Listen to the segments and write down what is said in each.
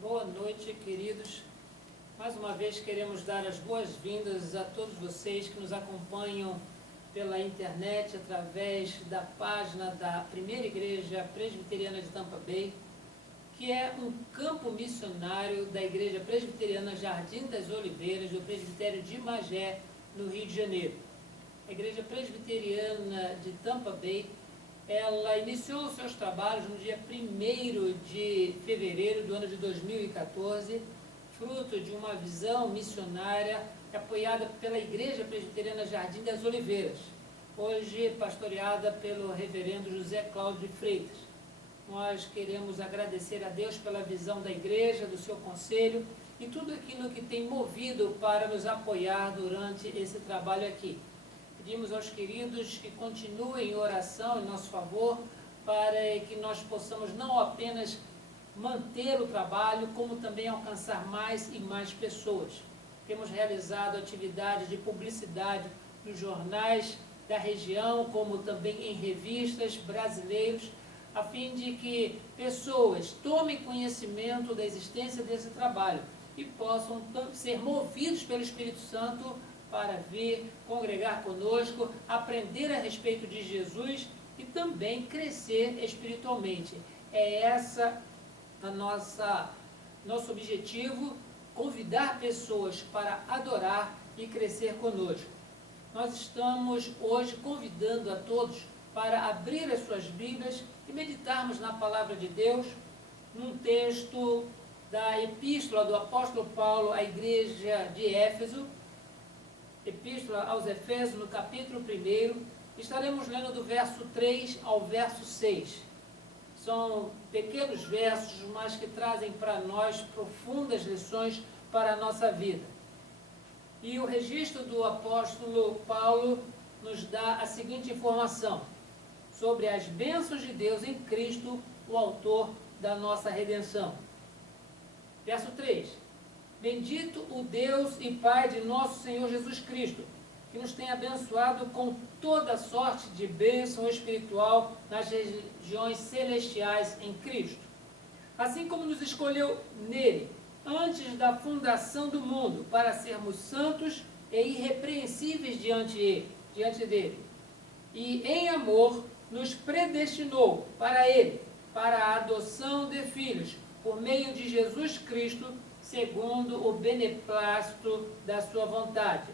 Boa noite, queridos. Mais uma vez queremos dar as boas-vindas a todos vocês que nos acompanham pela internet, através da página da Primeira Igreja Presbiteriana de Tampa Bay, que é um campo missionário da Igreja Presbiteriana Jardim das Oliveiras, do Presbitério de Magé, no Rio de Janeiro. A Igreja Presbiteriana de Tampa Bay, ela iniciou os seus trabalhos no dia 1º de fevereiro do ano de 2014, fruto de uma visão missionária apoiada pela Igreja Presbiteriana Jardim das Oliveiras, hoje pastoreada pelo reverendo José Cláudio de Freitas. Nós queremos agradecer a Deus pela visão da igreja, do seu conselho e tudo aquilo que tem movido para nos apoiar durante esse trabalho aqui. Pedimos aos queridos que continuem em oração em nosso favor, para que nós possamos não apenas manter o trabalho, como também alcançar mais e mais pessoas. Temos realizado atividades de publicidade nos jornais da região, como também em revistas brasileiros, a fim de que pessoas tomem conhecimento da existência desse trabalho e possam ser movidos pelo Espírito Santo para vir congregar conosco, aprender a respeito de Jesus e também crescer espiritualmente. É essa a nosso objetivo, convidar pessoas para adorar e crescer conosco. Nós estamos hoje convidando a todos para abrir as suas Bíblias e meditarmos na Palavra de Deus, num texto da Epístola do Apóstolo Paulo à Igreja de Éfeso, Epístola aos Efésios, no capítulo 1, estaremos lendo do verso 3 ao verso 6. São pequenos versos, mas que trazem para nós profundas lições para a nossa vida. E o registro do apóstolo Paulo nos dá a seguinte informação: sobre as bênçãos de Deus em Cristo, o autor da nossa redenção. Verso 3. Bendito o Deus e Pai de nosso Senhor Jesus Cristo, que nos tem abençoado com toda sorte de bênção espiritual nas regiões celestiais em Cristo. Assim como nos escolheu nele, antes da fundação do mundo, para sermos santos e irrepreensíveis diante dele. E em amor nos predestinou para ele, para a adoção de filhos, por meio de Jesus Cristo, segundo o beneplácito da sua vontade,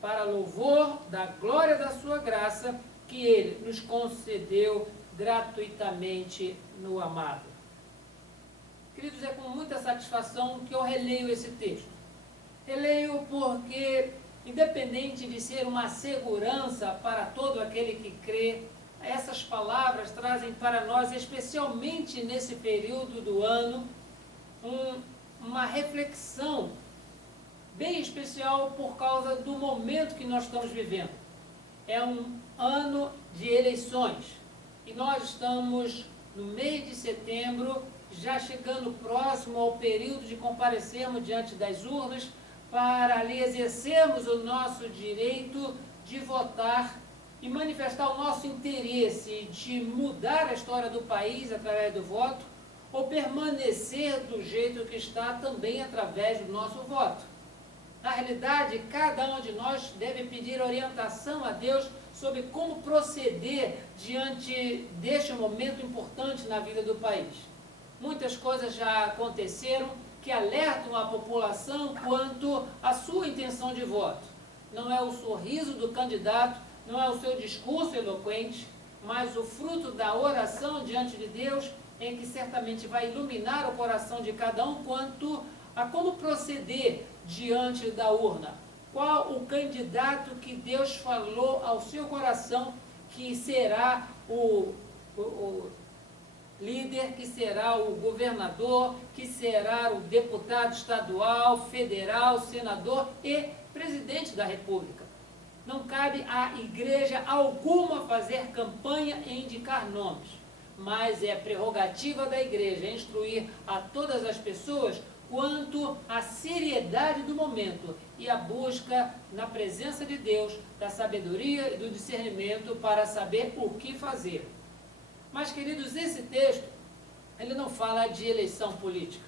para louvor da glória da sua graça, que ele nos concedeu gratuitamente no amado. Queridos, é com muita satisfação que eu releio esse texto. Releio porque, independente de ser uma segurança para todo aquele que crê, essas palavras trazem para nós, especialmente nesse período do ano, uma reflexão bem especial por causa do momento que nós estamos vivendo. É um ano de eleições e nós estamos no mês de setembro, já chegando próximo ao período de comparecermos diante das urnas para ali exercermos o nosso direito de votar e manifestar o nosso interesse de mudar a história do país através do voto, ou permanecer do jeito que está também através do nosso voto. Na realidade, cada um de nós deve pedir orientação a Deus sobre como proceder diante deste momento importante na vida do país. Muitas coisas já aconteceram que alertam a população quanto à sua intenção de voto. Não é o sorriso do candidato, não é o seu discurso eloquente, mas o fruto da oração diante de Deus, em que certamente vai iluminar o coração de cada um quanto a como proceder diante da urna. Qual o candidato que Deus falou ao seu coração que será o líder, que será o governador, que será o deputado estadual, federal, senador e presidente da República. Não cabe a igreja alguma fazer campanha e indicar nomes, mas é prerrogativa da igreja instruir a todas as pessoas quanto à seriedade do momento e a busca na presença de Deus, da sabedoria e do discernimento para saber o que fazer. Mas, queridos, esse texto, ele não fala de eleição política.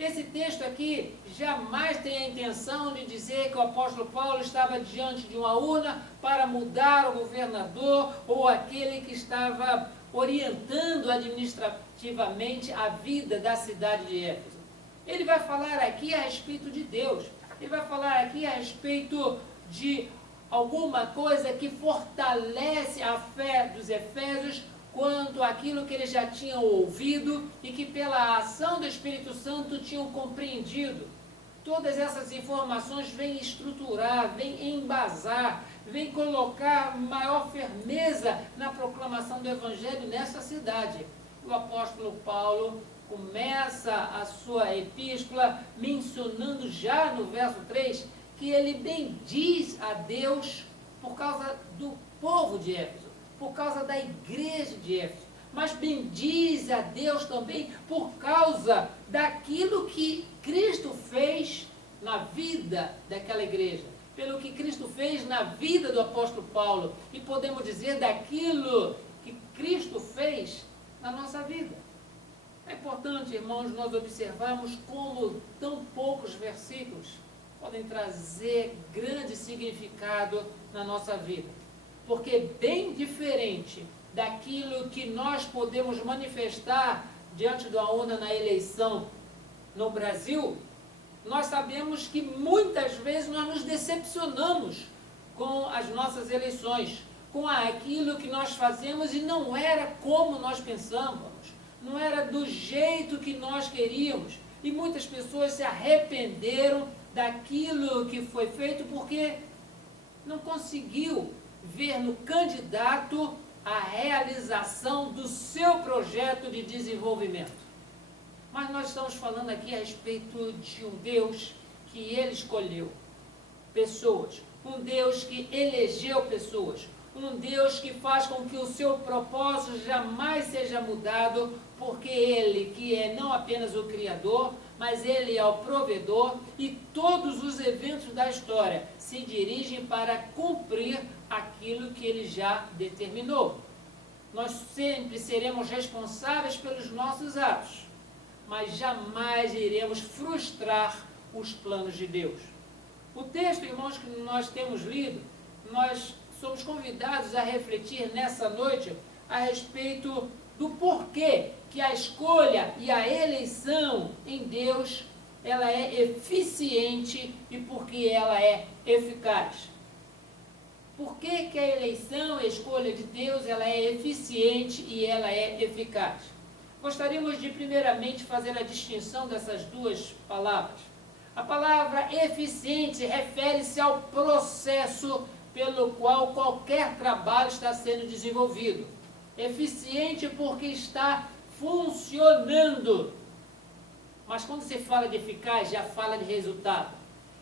Esse texto aqui jamais tem a intenção de dizer que o apóstolo Paulo estava diante de uma urna para mudar o governador ou aquele que estava orientando administrativamente a vida da cidade de Éfeso. Ele vai falar aqui a respeito de Deus. Ele vai falar aqui a respeito de alguma coisa que fortalece a fé dos efésios quanto àquilo que eles já tinham ouvido e que pela ação do Espírito Santo tinham compreendido. Todas essas informações vêm estruturar, vêm embasar, vêm colocar maior firmeza na proclamação do Evangelho nessa cidade. O apóstolo Paulo começa a sua epístola mencionando já no verso 3 que ele bendiz a Deus por causa do povo de Éfeso, por causa da igreja de Éfeso, mas bendiz a Deus também por causa daquilo que Cristo fez na vida daquela igreja, pelo que Cristo fez na vida do apóstolo Paulo, e podemos dizer daquilo que Cristo fez na nossa vida. É importante, irmãos, nós observarmos como tão poucos versículos podem trazer grande significado na nossa vida. Porque bem diferente daquilo que nós podemos manifestar diante da urna na eleição no Brasil, nós sabemos que muitas vezes nós nos decepcionamos com as nossas eleições, com aquilo que nós fazemos e não era como nós pensávamos, não era do jeito que nós queríamos. E muitas pessoas se arrependeram daquilo que foi feito porque não conseguiu ver no candidato a realização do seu projeto de desenvolvimento. Mas nós estamos falando aqui a respeito de um Deus que ele escolheu pessoas, um Deus que elegeu pessoas, um Deus que faz com que o seu propósito jamais seja mudado, porque ele, que é não apenas o Criador, mas ele é o provedor, e todos os eventos da história se dirigem para cumprir aquilo que ele já determinou. Nós sempre seremos responsáveis pelos nossos atos, mas jamais iremos frustrar os planos de Deus. O texto, irmãos, que nós temos lido, nós somos convidados a refletir nessa noite a respeito do porquê que a escolha e a eleição em Deus, ela é eficiente e porque ela é eficaz. Por que a eleição, a escolha de Deus, ela é eficiente e ela é eficaz? Gostaríamos de primeiramente fazer a distinção dessas duas palavras. A palavra eficiente refere-se ao processo pelo qual qualquer trabalho está sendo desenvolvido. Eficiente porque está funcionando. Mas quando se fala de eficaz, já fala de resultado.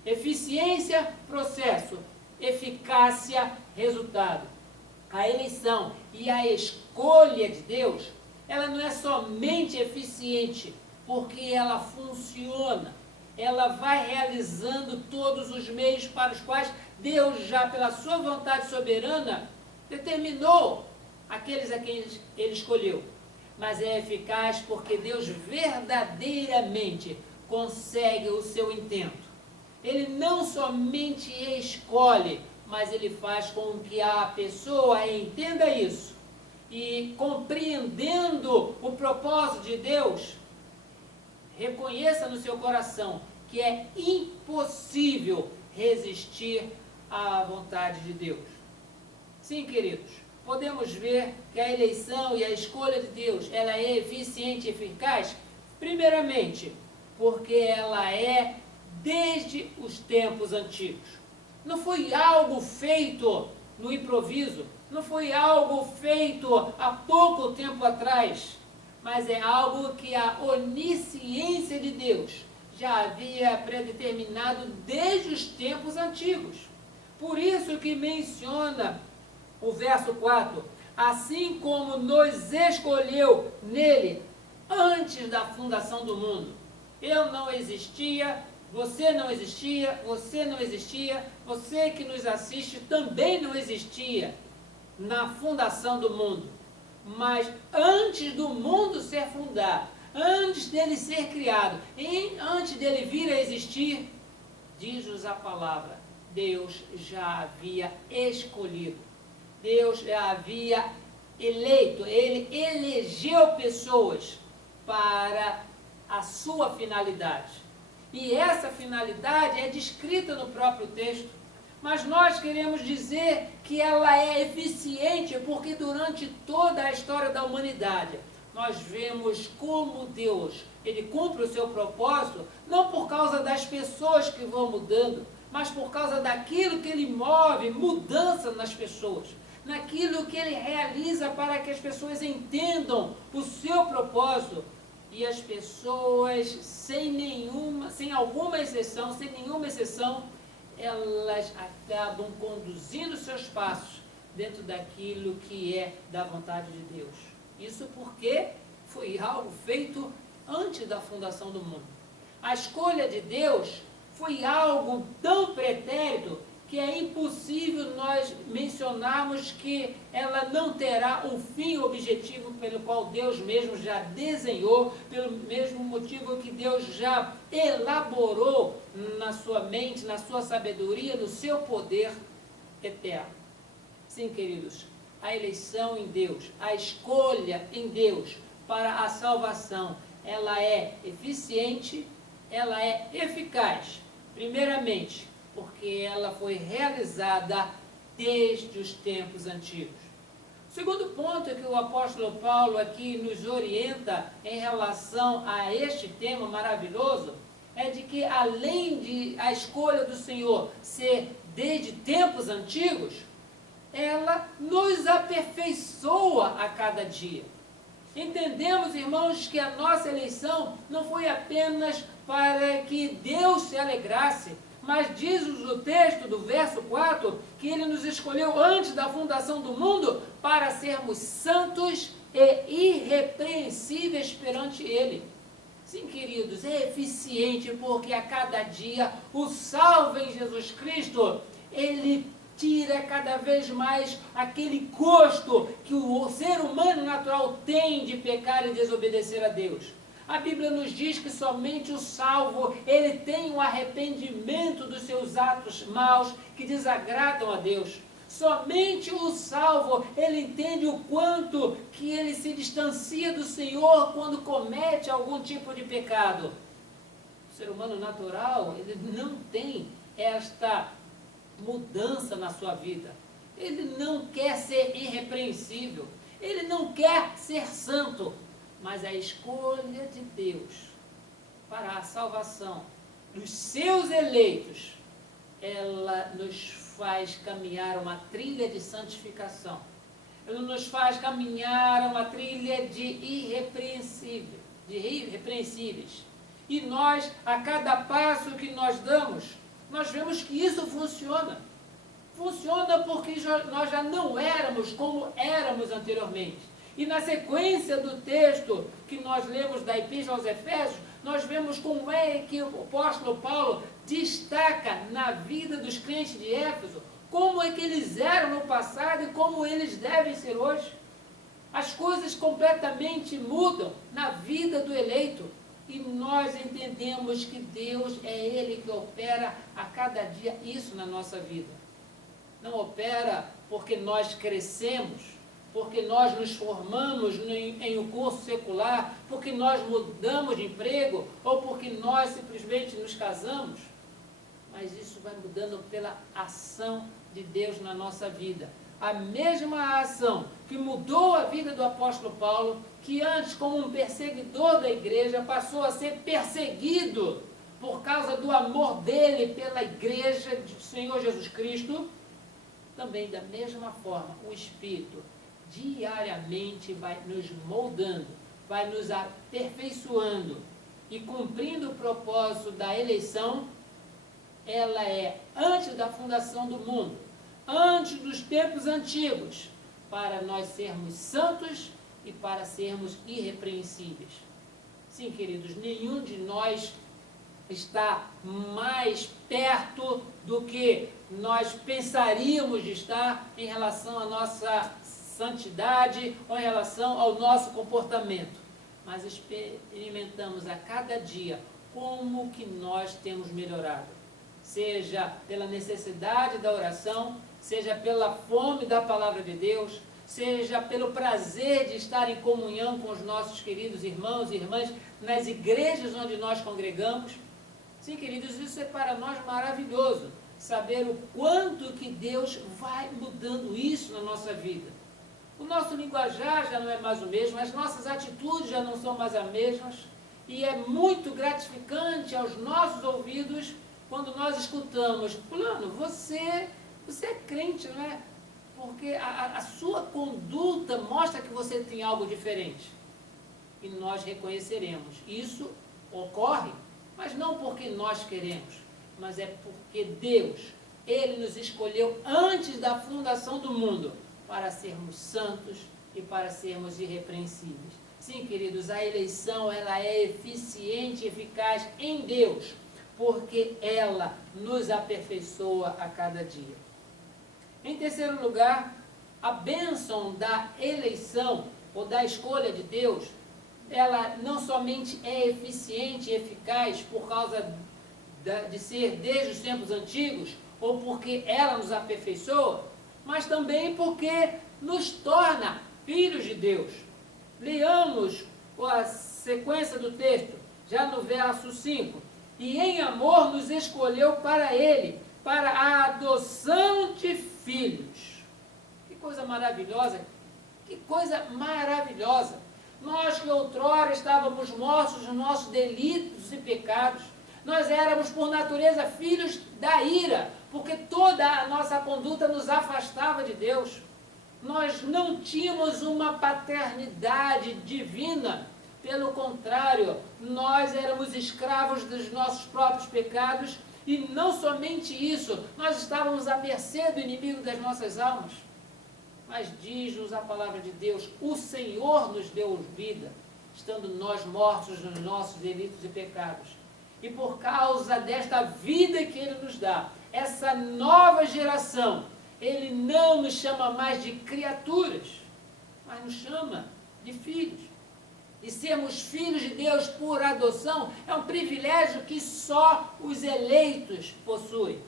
Eficiência, processo. Eficácia, resultado. A eleição e a escolha de Deus, ela não é somente eficiente porque ela funciona. Ela vai realizando todos os meios para os quais Deus, já pela sua vontade soberana, determinou aqueles a quem ele escolheu. Mas é eficaz porque Deus verdadeiramente consegue o seu intento. Ele não somente escolhe, mas ele faz com que a pessoa entenda isso. E compreendendo o propósito de Deus, reconheça no seu coração que é impossível resistir à vontade de Deus. Sim, queridos, podemos ver que a eleição e a escolha de Deus, ela é eficiente e eficaz, primeiramente, porque ela é desde os tempos antigos. Não foi algo feito no improviso, não foi algo feito há pouco tempo atrás, mas é algo que a onisciência de Deus já havia predeterminado desde os tempos antigos. Por isso que menciona o verso 4, assim como nos escolheu nele antes da fundação do mundo. Eu não existia, você não existia, você não existia, você que nos assiste também não existia na fundação do mundo. Mas antes do mundo ser fundado, antes dele ser criado, antes dele vir a existir, diz-nos a palavra, Deus já havia escolhido, Deus já havia eleito, ele elegeu pessoas para a sua finalidade. E essa finalidade é descrita no próprio texto, mas nós queremos dizer que ela é eficiente porque durante toda a história da humanidade nós vemos como Deus, ele cumpre o seu propósito, não por causa das pessoas que vão mudando, mas por causa daquilo que ele move, mudança nas pessoas, naquilo que ele realiza para que as pessoas entendam o seu propósito. E as pessoas, sem alguma exceção, sem nenhuma exceção, elas acabam conduzindo seus passos dentro daquilo que é da vontade de Deus. Isso porque foi algo feito antes da fundação do mundo. A escolha de Deus foi algo tão pretérito que é impossível nós mencionarmos que ela não terá um fim objetivo pelo qual Deus mesmo já desenhou, pelo mesmo motivo que Deus já elaborou na sua mente, na sua sabedoria, no seu poder eterno. Sim, queridos, a eleição em Deus, a escolha em Deus para a salvação, ela é eficiente, ela é eficaz, primeiramente, porque ela foi realizada desde os tempos antigos. O segundo ponto que o apóstolo Paulo aqui nos orienta em relação a este tema maravilhoso é de que, além de a escolha do Senhor ser desde tempos antigos, ela nos aperfeiçoa a cada dia. Entendemos, irmãos, que a nossa eleição não foi apenas para que Deus se alegrasse, mas diz-nos o texto do verso 4 que ele nos escolheu antes da fundação do mundo para sermos santos e irrepreensíveis perante ele. Sim, queridos, é eficiente porque a cada dia o salvo em Jesus Cristo, ele tira cada vez mais aquele gosto que o ser humano natural tem de pecar e desobedecer a Deus. A Bíblia nos diz que somente o salvo, ele tem um arrependimento dos seus atos maus que desagradam a Deus. Somente o salvo, ele entende o quanto que ele se distancia do Senhor quando comete algum tipo de pecado. O ser humano natural, ele não tem esta mudança na sua vida. Ele não quer ser irrepreensível. Ele não quer ser santo. Mas a escolha de Deus para a salvação dos seus eleitos, ela nos faz caminhar uma trilha de santificação. Ela nos faz caminhar uma trilha de irrepreensíveis. E nós, a cada passo que nós damos, nós vemos que isso funciona. Funciona porque nós já não éramos como éramos anteriormente. E na sequência do texto que nós lemos da Epístola aos Efésios, nós vemos como é que o apóstolo Paulo destaca na vida dos crentes de Éfeso, como é que eles eram no passado e como eles devem ser hoje. As coisas completamente mudam na vida do eleito. E nós entendemos que Deus é Ele que opera a cada dia isso na nossa vida. Não opera porque nós crescemos, porque nós nos formamos em um curso secular, porque nós mudamos de emprego, ou porque nós simplesmente nos casamos. Mas isso vai mudando pela ação de Deus na nossa vida. A mesma ação que mudou a vida do apóstolo Paulo, que antes, como um perseguidor da igreja, passou a ser perseguido por causa do amor dele pela igreja do Senhor Jesus Cristo, também da mesma forma o Espírito diariamente vai nos moldando, vai nos aperfeiçoando e cumprindo o propósito da eleição. Ela é antes da fundação do mundo, antes dos tempos antigos, para nós sermos santos e para sermos irrepreensíveis. Sim, queridos, nenhum de nós está mais perto do que nós pensaríamos de estar em relação à nossa santidade ou em relação ao nosso comportamento. mas experimentamos a cada dia como que nós temos melhorado. Seja pela necessidade da oração, seja pela fome da palavra de Deus, seja pelo prazer de estar em comunhão com os nossos queridos irmãos e irmãs nas igrejas onde nós congregamos. Sim, queridos, isso é para nós maravilhoso, saber o quanto que Deus vai mudando isso na nossa vida. O nosso linguajar já não é mais o mesmo, as nossas atitudes já não são mais as mesmas, e é muito gratificante aos nossos ouvidos quando nós escutamos: fulano, você é crente, não é? Porque a sua conduta mostra que você tem algo diferente. E nós reconheceremos. Isso ocorre, mas não porque nós queremos, mas é porque Deus, Ele nos escolheu antes da fundação do mundo para sermos santos e para sermos irrepreensíveis. Sim, queridos, a eleição ela é eficiente e eficaz em Deus, porque ela nos aperfeiçoa a cada dia. Em terceiro lugar, a bênção da eleição ou da escolha de Deus, ela não somente é eficiente e eficaz por causa de ser desde os tempos antigos, ou porque ela nos aperfeiçoa, mas também porque nos torna filhos de Deus. Leamos a sequência do texto, já no verso 5. E em amor nos escolheu para Ele, para a adoção de filhos. Que coisa maravilhosa, que coisa maravilhosa. Nós que outrora estávamos mortos nos nossos delitos e pecados, nós éramos por natureza filhos da ira, porque toda a nossa conduta nos afastava de Deus. Nós não tínhamos uma paternidade divina, pelo contrário, nós éramos escravos dos nossos próprios pecados, e não somente isso, nós estávamos à mercê do inimigo das nossas almas. Mas diz-nos a palavra de Deus: o Senhor nos deu vida, estando nós mortos nos nossos delitos e pecados. E por causa desta vida que Ele nos dá, essa nova geração, Ele não nos chama mais de criaturas, mas nos chama de filhos. E sermos filhos de Deus por adoção é um privilégio que só os eleitos possuem.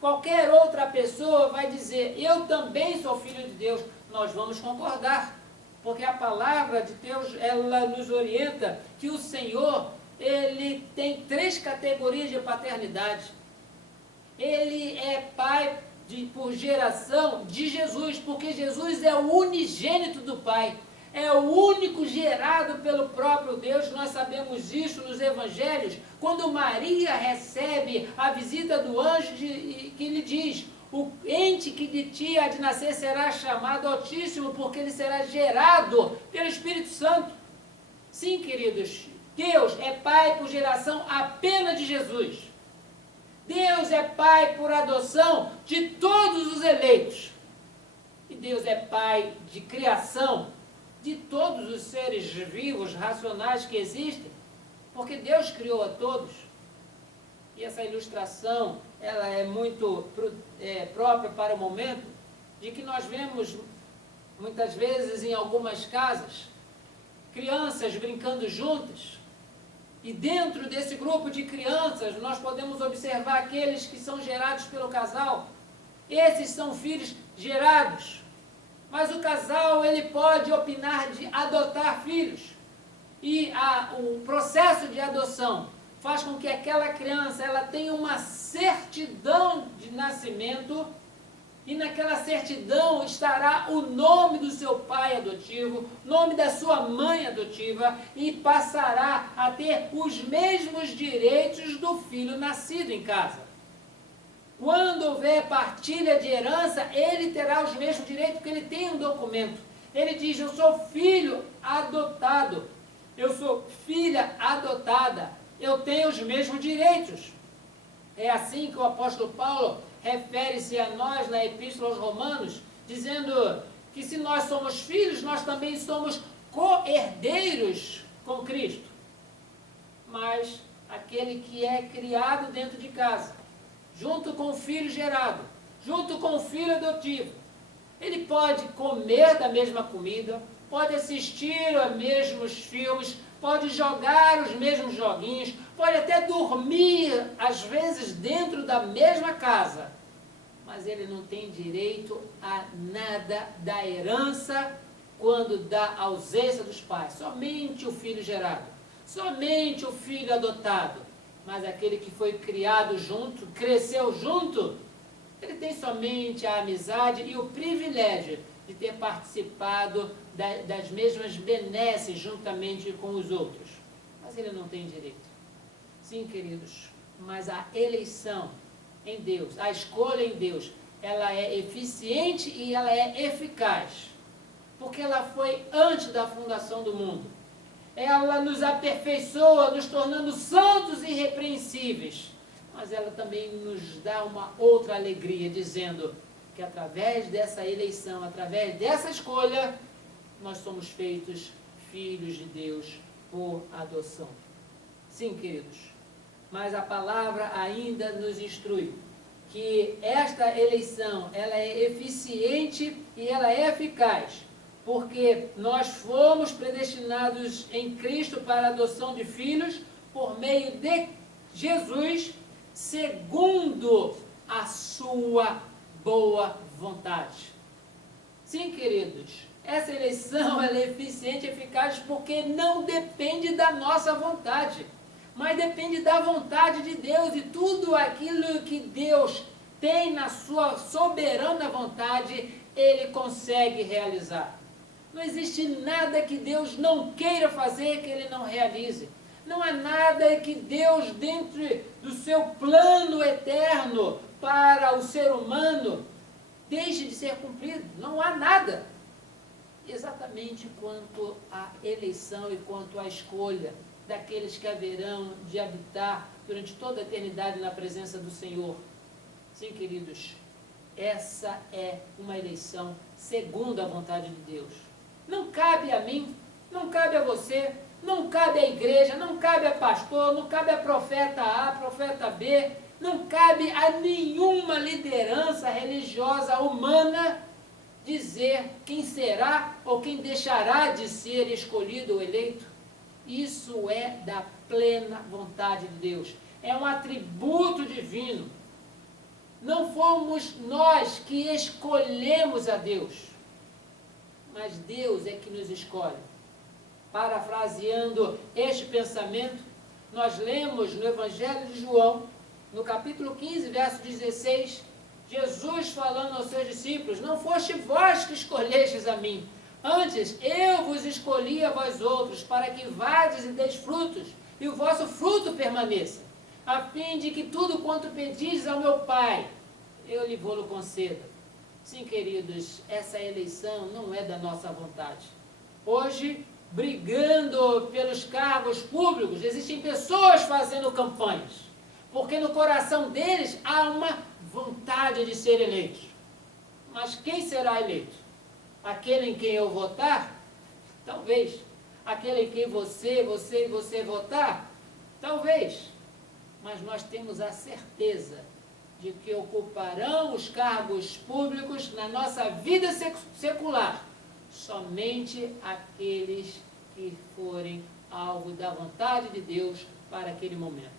Qualquer outra pessoa vai dizer: eu também sou filho de Deus. Nós vamos concordar, porque a palavra de Deus, ela nos orienta que o Senhor, Ele tem 3 categorias de paternidade. Ele é pai por geração de Jesus, porque Jesus é o unigênito do Pai. É o único gerado pelo próprio Deus. Nós sabemos isso nos evangelhos, quando Maria recebe a visita do anjo que lhe diz: o ente que de ti há de nascer será chamado Altíssimo, porque ele será gerado pelo Espírito Santo. Sim, queridos, Deus é Pai por geração apenas de Jesus. Deus é Pai por adoção de todos os eleitos. E Deus é Pai de criação de todos os seres vivos, racionais que existem, porque Deus criou a todos. E essa ilustração, ela é muito própria para o momento, de que nós vemos, muitas vezes, em algumas casas, crianças brincando juntas, e dentro desse grupo de crianças, nós podemos observar aqueles que são gerados pelo casal. Esses são filhos gerados. Mas o casal, ele pode opinar de adotar filhos. E o processo de adoção faz com que aquela criança ela tenha uma certidão de nascimento, e naquela certidão estará o nome do seu pai adotivo, nome da sua mãe adotiva, e passará a ter os mesmos direitos do filho nascido em casa. Quando houver partilha de herança, ele terá os mesmos direitos, porque ele tem um documento. Ele diz: eu sou filho adotado, eu sou filha adotada, eu tenho os mesmos direitos. É assim que o apóstolo Paulo refere-se a nós na Epístola aos Romanos, dizendo que se nós somos filhos, nós também somos co-herdeiros com Cristo. Mas aquele que é criado dentro de casa, junto com o filho gerado, junto com o filho adotivo, ele pode comer da mesma comida, pode assistir aos mesmos filmes, pode jogar os mesmos joguinhos, pode até dormir, às vezes, dentro da mesma casa, mas ele não tem direito a nada da herança quando da ausência dos pais. Somente o filho gerado, somente o filho adotado, mas aquele que foi criado junto, cresceu junto, ele tem somente a amizade e o privilégio de ter participado das mesmas benesses juntamente com os outros. Mas ele não tem direito. Sim, queridos, mas a eleição em Deus, a escolha em Deus, ela é eficiente e ela é eficaz, porque ela foi antes da fundação do mundo. Ela nos aperfeiçoa, nos tornando santos e irrepreensíveis, mas ela também nos dá uma outra alegria, dizendo que através dessa eleição, através dessa escolha, nós somos feitos filhos de Deus por adoção. Sim, queridos, mas a palavra ainda nos instrui que esta eleição, ela é eficiente e ela é eficaz, porque nós fomos predestinados em Cristo para a adoção de filhos por meio de Jesus, segundo a sua boa vontade. Sim, queridos, essa eleição ela é eficiente e eficaz porque não depende da nossa vontade, mas depende da vontade de Deus, e tudo aquilo que Deus tem na sua soberana vontade, Ele consegue realizar. Não existe nada que Deus não queira fazer que Ele não realize. Não há nada que Deus, dentro do seu plano eterno para o ser humano, deixe de ser cumprido. Não há nada. Exatamente quanto à eleição e quanto à escolha daqueles que haverão de habitar durante toda a eternidade na presença do Senhor. Sim, queridos, essa é uma eleição segundo a vontade de Deus. Não cabe a mim, não cabe a você, não cabe à igreja, não cabe a pastor, não cabe a profeta A, profeta B, não cabe a nenhuma liderança religiosa humana dizer quem será ou quem deixará de ser escolhido ou eleito. Isso é da plena vontade de Deus. É um atributo divino. Não fomos nós que escolhemos a Deus, mas Deus é que nos escolhe. Parafraseando este pensamento, nós lemos no Evangelho de João, no capítulo 15, verso 16, Jesus falando aos seus discípulos: não foste vós que escolhestes a mim, antes eu vos escolhi a vós outros, para que vades e deis frutos, e o vosso fruto permaneça, a fim de que tudo quanto pedis ao meu Pai, eu lhe vou-lo conceda. Sim, queridos, essa eleição não é da nossa vontade. Hoje, brigando pelos cargos públicos, existem pessoas fazendo campanhas, porque no coração deles há uma vontade de ser eleitos. Mas quem será eleito? Aquele em quem eu votar? Talvez. Aquele em quem você e você votar? Talvez. Mas nós temos a certeza de que ocuparão os cargos públicos na nossa vida secular somente aqueles que forem alvo da vontade de Deus para aquele momento.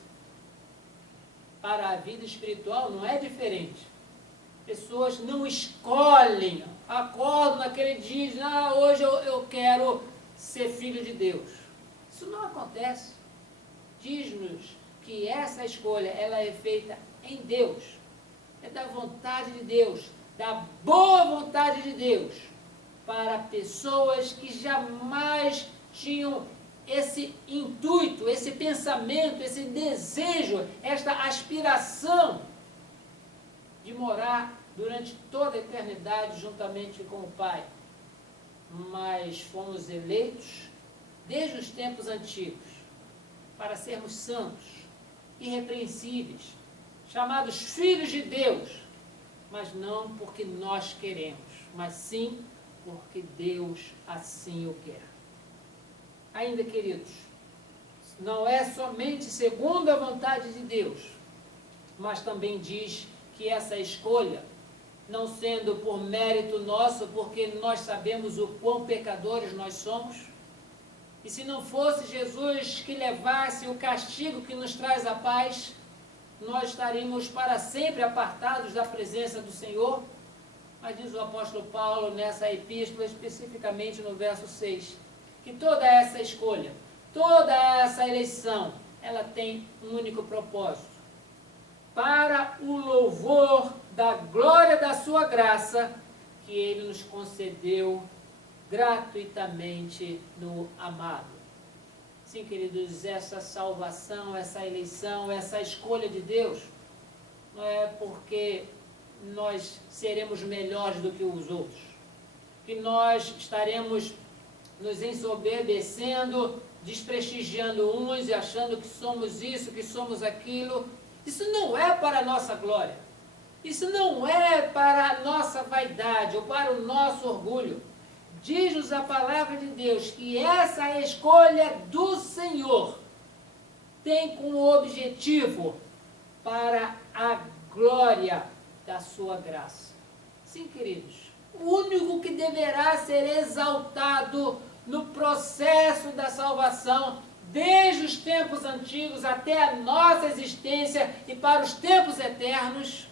Para a vida espiritual não é diferente. Pessoas não escolhem, acordam naquele dia e dizem: hoje eu quero ser filho de Deus. Isso não acontece. Diz-nos que essa escolha ela é feita em Deus. É da vontade de Deus, da boa vontade de Deus, para pessoas que jamais tinham esse intuito, esse pensamento, esse desejo, esta aspiração de morar durante toda a eternidade juntamente com o Pai. Mas fomos eleitos desde os tempos antigos para sermos santos, irrepreensíveis, chamados filhos de Deus, mas não porque nós queremos, mas sim porque Deus assim o quer. Ainda, queridos, não é somente segundo a vontade de Deus, mas também diz que essa escolha, não sendo por mérito nosso, porque nós sabemos o quão pecadores nós somos, E se não fosse Jesus que levasse o castigo que nos traz a paz, nós estaríamos para sempre apartados da presença do Senhor. Mas diz o apóstolo Paulo nessa epístola, especificamente no verso 6, que toda essa escolha, toda essa eleição, ela tem um único propósito: para o louvor da glória da sua graça, que Ele nos concedeu gratuitamente no amado. Sim, queridos, essa salvação, essa eleição, essa escolha de Deus, não é porque nós seremos melhores do que os outros, que nós estaremos nos ensoberbecendo, desprestigiando uns e achando que somos isso, que somos aquilo. Isso não é para a nossa glória. Isso não é para a nossa vaidade ou para o nosso orgulho. Diz-nos a palavra de Deus que essa escolha do Senhor tem como objetivo para a glória da sua graça. Sim, queridos, o único que deverá ser exaltado no processo da salvação, desde os tempos antigos até a nossa existência e para os tempos eternos,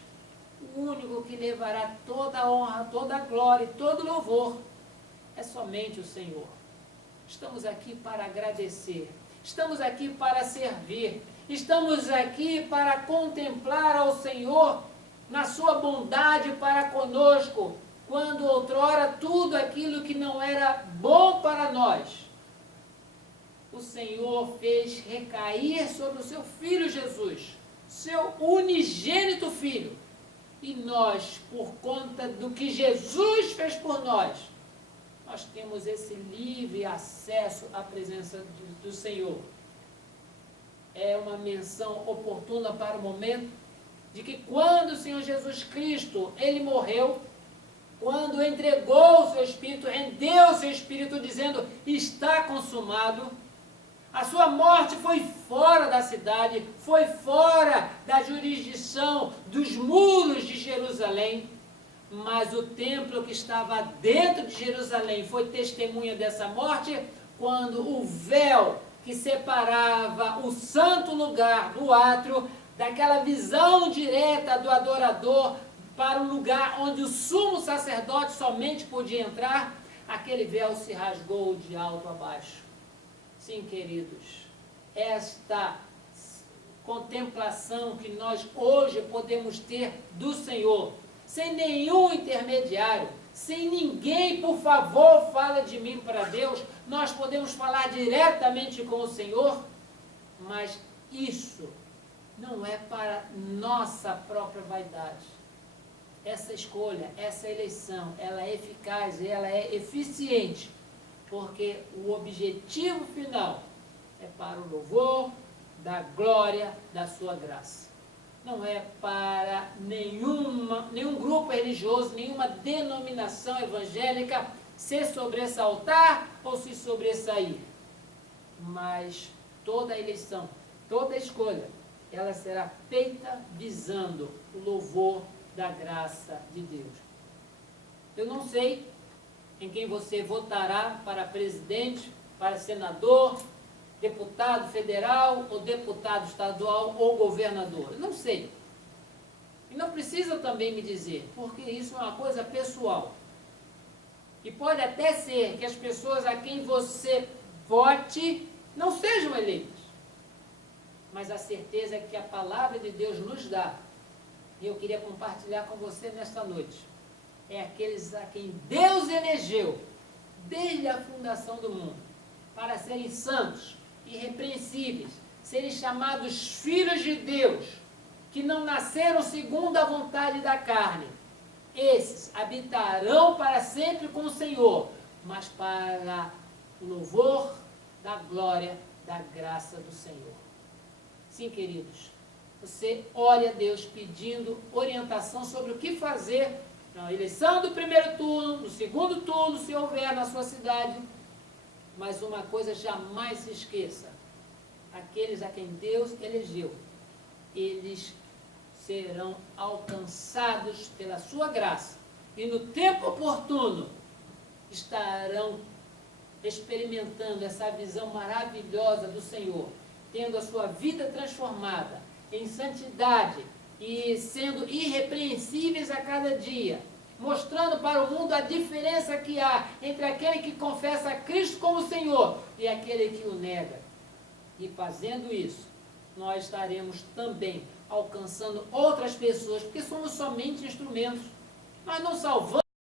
o único que levará toda a honra, toda a glória e todo o louvor é somente o Senhor. Estamos aqui para agradecer, estamos aqui para servir, estamos aqui para contemplar ao Senhor na sua bondade para conosco, quando outrora tudo aquilo que não era bom para nós, o Senhor fez recair sobre o seu Filho Jesus, seu unigênito Filho. E nós, por conta do que Jesus fez por nós temos esse livre acesso à presença do Senhor. É uma menção oportuna para o momento de que quando o Senhor Jesus Cristo, Ele morreu, quando entregou o seu Espírito, rendeu o seu Espírito dizendo, está consumado, a sua morte foi fora da cidade, foi fora da jurisdição dos muros de Jerusalém, mas o templo que estava dentro de Jerusalém foi testemunha dessa morte, quando o véu que separava o santo lugar do átrio, daquela visão direta do adorador para o lugar onde o sumo sacerdote somente podia entrar, aquele véu se rasgou de alto a baixo. Sim, queridos, esta contemplação que nós hoje podemos ter do Senhor, sem nenhum intermediário, sem ninguém, por favor, fala de mim para Deus, nós podemos falar diretamente com o Senhor, mas isso não é para nossa própria vaidade. Essa escolha, essa eleição, ela é eficaz, ela é eficiente, porque o objetivo final é para o louvor da glória da sua graça. Não é para nenhum grupo religioso, nenhuma denominação evangélica se sobressaltar ou se sobressair. Mas toda eleição, toda escolha, ela será feita visando o louvor da graça de Deus. Eu não sei em quem você votará para presidente, para senador, deputado federal, ou deputado estadual, ou governador. Eu não sei. E não precisa também me dizer, porque isso é uma coisa pessoal. E pode até ser que as pessoas a quem você vote não sejam eleitas. Mas a certeza é que a palavra de Deus nos dá, e eu queria compartilhar com você nesta noite, é aqueles a quem Deus elegeu, desde a fundação do mundo, para serem santos, irrepreensíveis, serem chamados filhos de Deus, que não nasceram segundo a vontade da carne. Esses habitarão para sempre com o Senhor, mas para o louvor da glória, da graça do Senhor. Sim, queridos, você ore a Deus pedindo orientação sobre o que fazer na eleição do primeiro turno, no segundo turno, se houver na sua cidade. Mas uma coisa jamais se esqueça: aqueles a quem Deus elegeu, eles serão alcançados pela sua graça e no tempo oportuno estarão experimentando essa visão maravilhosa do Senhor, tendo a sua vida transformada em santidade e sendo irrepreensíveis a cada dia, mostrando para o mundo a diferença que há entre aquele que confessa a Cristo como Senhor e aquele que o nega. E fazendo isso, nós estaremos também alcançando outras pessoas, porque somos somente instrumentos. Nós não salvamos